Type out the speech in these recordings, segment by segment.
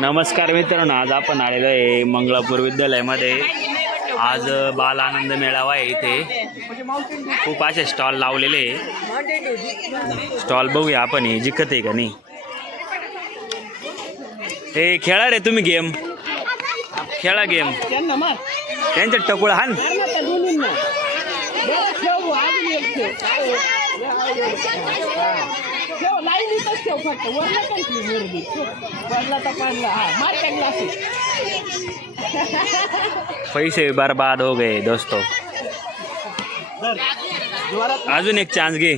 नमस्कार मित्रांनो, आज आपण आलेलो आहे मंगळापूर विद्यालयामध्ये. आज बाल आनंद मेळावा आहे. इथे खूप असे स्टॉल लावलेले आहे. स्टॉल बघूया आपण हे जिकत आहे का नाही. हे खेळा रे तुम्ही, गेम खेळा, गेम त्यांच्या टकुळा हान. पैसे बर्बाद हो गए दोस्तों. अजून एक चान्स घे.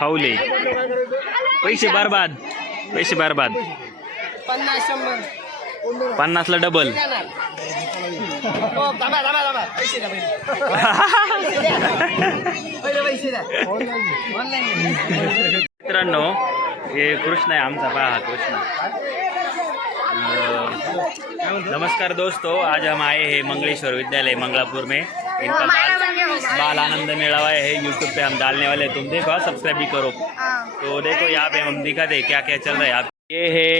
फावले, पैसे बर्बाद, पैसे बर्बाद. 50ला डबल. मित्रांनो, हे कृष्ण आहे आमचा. पहा कृष्ण. नमस्कार दोस्तों, आज हम आए हैं मंगलेश्वर विद्यालय मंगलापुर में. इनका बाल आनंद मेळावा है. यूट्यूब पे हम डालने वाले हैं. तुम देखो, सब्सक्राइब भी करो. तो देखो यहाँ पे हम दिखाते क्या क्या चल रहा है. आप ये है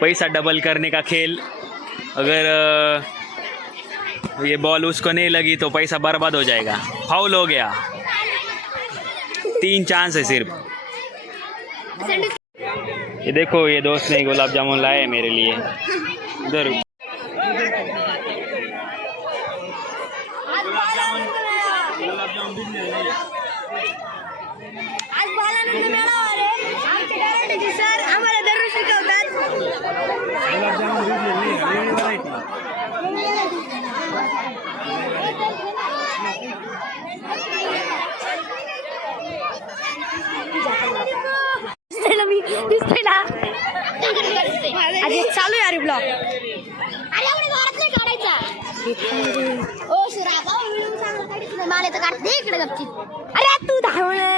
पैसा डबल करने का खेल. अगर ये बॉल उसको नहीं लगी तो पैसा बर्बाद हो जाएगा. फाउल हो गया. 3 चांस है सिर्फ. ये देखो, ये दोस्त ने गुलाब जामुन लाए है मेरे लिए. इधर सर आम्हाला दररोज शिकवतात. दिसतोय ना चालू आहे. अरे ब्लॉग, अरे एवढी जोरात नाही काढायचा. ओ शिराबा व्हिडिओ चांगला काढायचा. मला तर काढते इकडे गपची. अरे तू धावणे.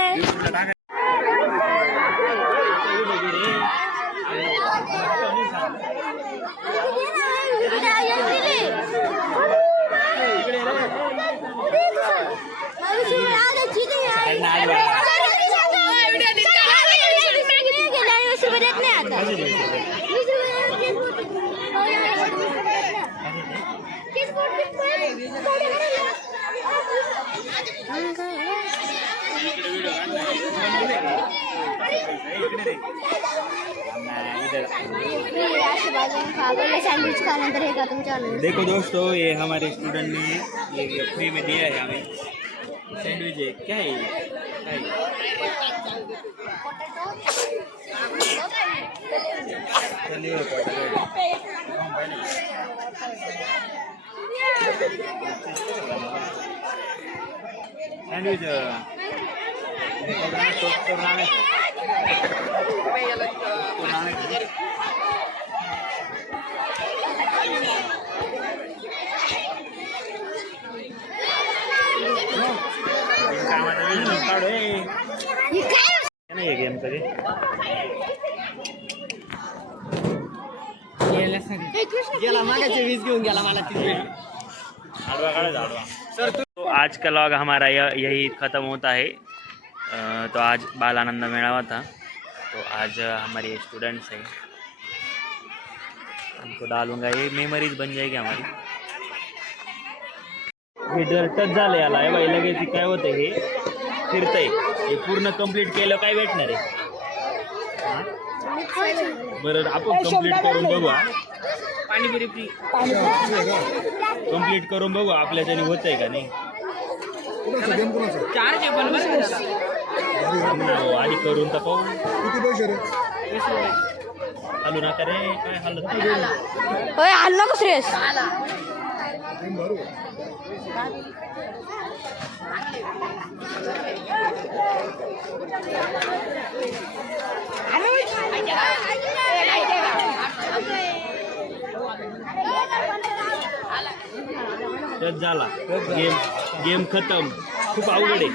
देखो दोस्तों, ये हमारे स्टूडेंट ने ये फ्री में दिया है हमें. सैंडविच है. क्या है ये? चलिए सैंडविच नाही गेम कधी. गेला मागाचे 20 घेऊन गेला मला. आडवा काढा, आडवा. सर तो आज का व्लॉग हमारा यही ख़त्म होता है. तो आज बाल आनंद मेळावा था. तो आज हमारे स्टूडेंट्स हैं, उनको डालूंगा. ये मेमोरीज बन जाएगी हमारी. हे जर टच झालं याला, हे बाई लगेच काय होतं, हे फिरतंय. हे पूर्ण कंप्लीट केलं काय भेटणार आहे. बरं, आपण कंप्लीट करून बघू. पाणीपुरी फ्री कंप्लीट करून बघू आपल्या त्याने होत आहे का नाही. आधी करून तर पाहू. हलू नका रे. काय हलत हल्ला कसरेस. झाला गेम. गेम खतम. खूप अवघड आहे.